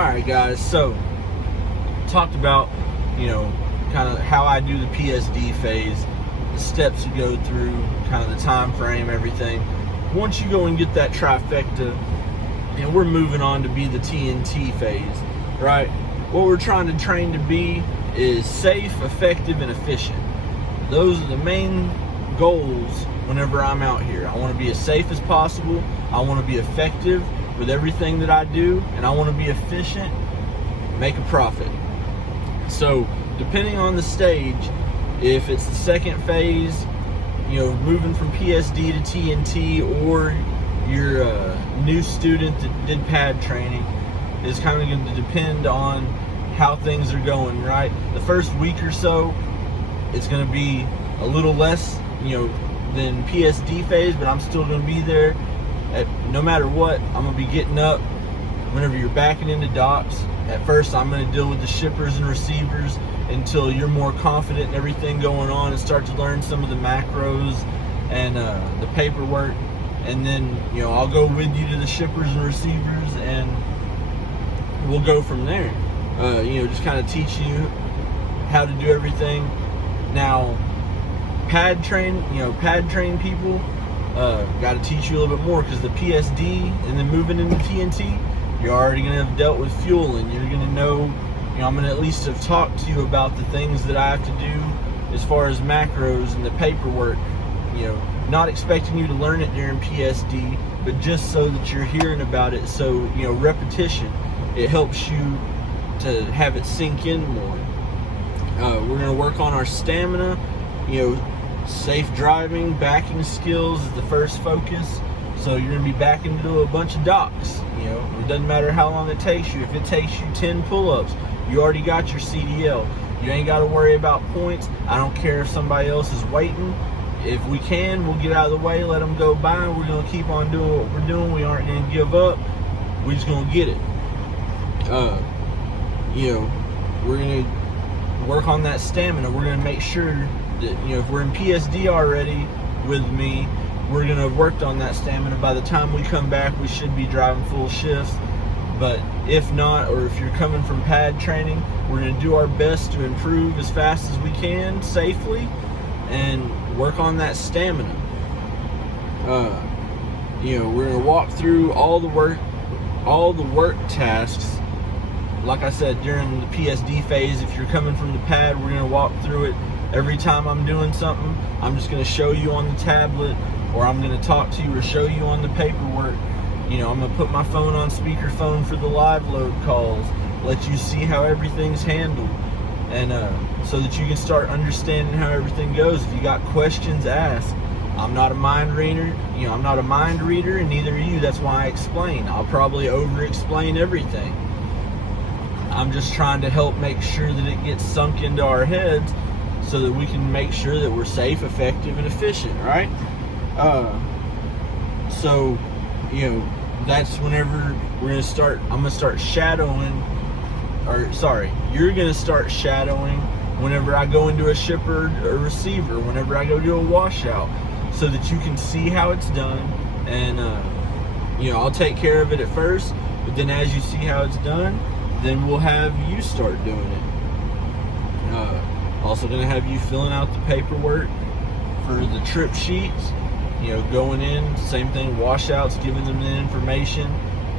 Alright guys, so talked about, kind of how I do the PSD phase, the steps you go through, kind of the time frame, everything. Once you go and get that trifecta, and we're moving on to be the TNT phase, right? What we're trying to train to be is safe, effective, and efficient. Those are the main goals whenever I'm out here. I want to be as safe as possible. I want to be effective with everything that I do, and I want to be efficient, make a profit. So depending on the stage, if it's the second phase, moving from PSD to TNT, or you're a new student that did pad training, is kind of going to depend on how things are going, right? The first week or so, it's going to be a little less, than PSD phase, but I'm still going to be there. No matter what, I'm going to be getting up whenever you're backing into docks. At first, I'm going to deal with the shippers and receivers until you're more confident in everything going on and start to learn some of the macros and the paperwork. And then, I'll go with you to the shippers and receivers, and we'll go from there. Just kind of teaching you how to do everything. Now, pad train people, got to teach you a little bit more, because the PSD and then moving into TNT, you're already going to have dealt with fuel, and you're going to know, I'm going to at least have talked to you about the things that I have to do as far as macros and the paperwork. Not expecting you to learn it during PSD, but just so that you're hearing about it. So, repetition, it helps you to have it sink in more. We're going to work on our stamina. Safe driving, backing skills is the first focus. So you're going to be backing into a bunch of docks. It doesn't matter how long it takes you. If it takes you 10 pull-ups, you already got your CDL. You ain't got to worry about points. I don't care if somebody else is waiting. If we can, we'll get out of the way, let them go by, and we're going to keep on doing what we're doing. We aren't going to give up. We're just going to get it. We're going to work on that stamina. We're going to make sure that, if we're in PSD already with me, we're going to have worked on that stamina. By the time we come back, we should be driving full shifts. But if not, or if you're coming from pad training, we're going to do our best to improve as fast as we can, safely, and work on that stamina. We're going to walk through all the work tasks. Like I said, during the PSD phase, if you're coming from the pad, we're going to walk through it. Every time I'm doing something, I'm just going to show you on the tablet, or I'm going to talk to you or show you on the paperwork. I'm going to put my phone on speakerphone for the live load calls, let you see how everything's handled, and so that you can start understanding how everything goes. If you got questions, ask. I'm not a mind reader, and neither are you. That's why I explain. I'll probably over-explain everything. I'm just trying to help make sure that it gets sunk into our heads, so that we can make sure that we're safe, effective, and efficient, right? So, that's whenever we're going to start. I'm going to start shadowing, you're going to start shadowing whenever I go into a shipper or receiver, whenever I go do a washout, so that you can see how it's done. And, I'll take care of it at first, but then as you see how it's done, then we'll have you start doing it. Also going to have you filling out the paperwork for the trip sheets, going in, same thing, washouts, giving them the information,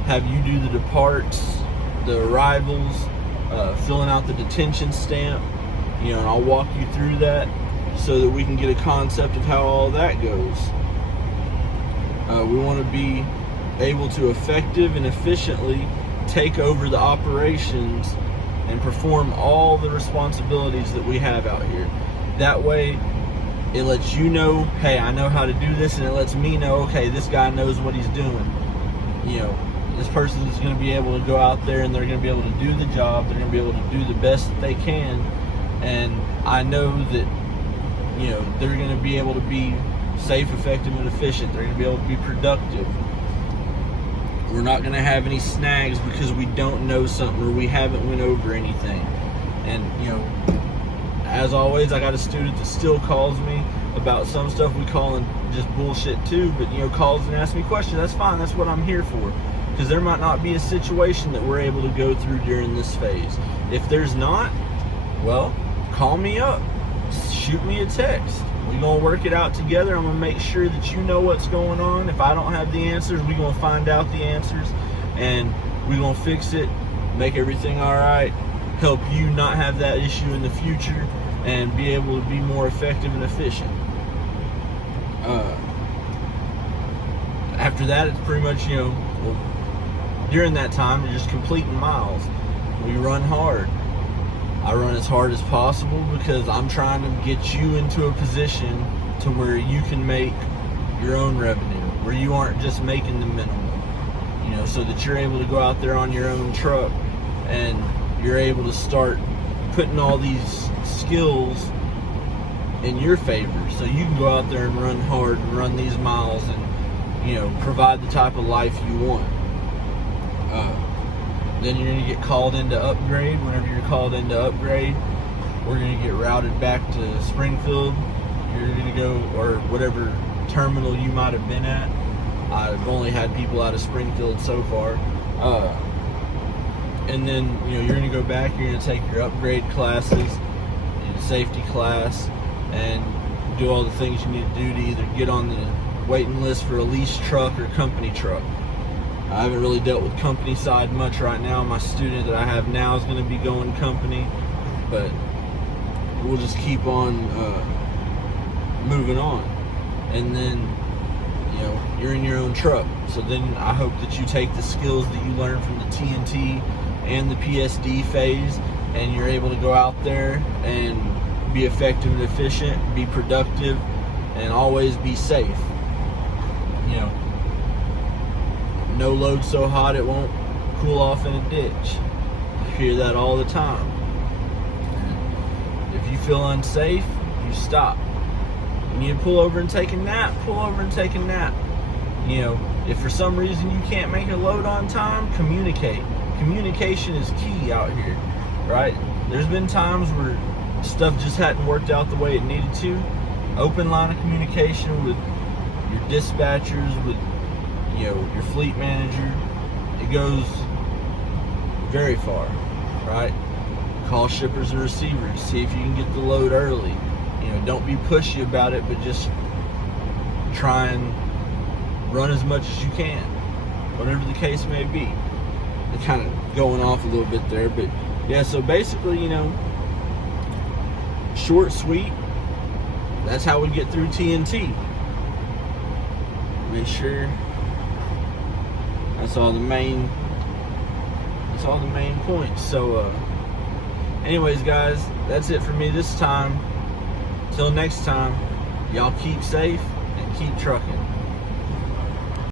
have you do the departs, the arrivals, filling out the detention stamp, and I'll walk you through that so that we can get a concept of how all that goes. We want to be able to effective and efficiently take over the operations and perform all the responsibilities that we have out here. That way, it lets you know, hey, I know how to do this, and it lets me know, okay, this guy knows what he's doing. This person is going to be able to go out there, and they're going to be able to do the job. They're going to be able to do the best that they can, and I know that, they're going to be able to be safe, effective, and efficient. They're going to be able to be productive. We're not going to have any snags because we don't know something or we haven't went over anything. And, as always, I got a student that still calls me about some stuff we call just bullshit too, but, calls and asks me questions. That's fine. That's what I'm here for. because there might not be a situation that we're able to go through during this phase. If there's not, well, call me up, shoot me a text. We're going to work it out together. I'm going to make sure that you know what's going on. If I don't have the answers, we're going to find out the answers, and we're going to fix it, make everything all right, help you not have that issue in the future, and be able to be more effective and efficient. After that, it's pretty much, during that time, you're just completing miles. We run hard. I run as hard as possible because I'm trying to get you into a position to where you can make your own revenue, where you aren't just making the minimum, so that you're able to go out there on your own truck and you're able to start putting all these skills in your favor, so you can go out there and run hard and run these miles and provide the type of life you want. Then you're going to get called into upgrade. Whenever you're called into upgrade, we're going to get routed back to Springfield. You're going to go, or whatever terminal you might have been at. I've only had people out of Springfield so far. And then you're going to go back. You're going to take your upgrade classes, your safety class, and do all the things you need to do to either get on the waiting list for a lease truck or company truck. I haven't really dealt with company side much right now. My student that I have now is going to be going company, but we'll just keep on moving on. And then you're in your own truck, so then I hope that you take the skills that you learned from the TNT and the PSD phase, and you're able to go out there and be effective and efficient, be productive, and always be safe. No load so hot it won't cool off in a ditch. I hear that all the time. If you feel unsafe, you stop. You need to pull over and take a nap, pull over and take a nap. If for some reason you can't make a load on time, communicate. Communication is key out here, right? There's been times where stuff just hadn't worked out the way it needed to. Open line of communication with your dispatchers, with your fleet manager, it goes very far, right? Call shippers and receivers, see if you can get the load early. Don't be pushy about it, but just try and run as much as you can, whatever the case may be. It's kind of going off a little bit there, but yeah, so basically, short, sweet, that's how we get through TNT. Make sure that's all the main points. So anyways, guys, that's it for me this time. Till next time, y'all keep safe and keep trucking.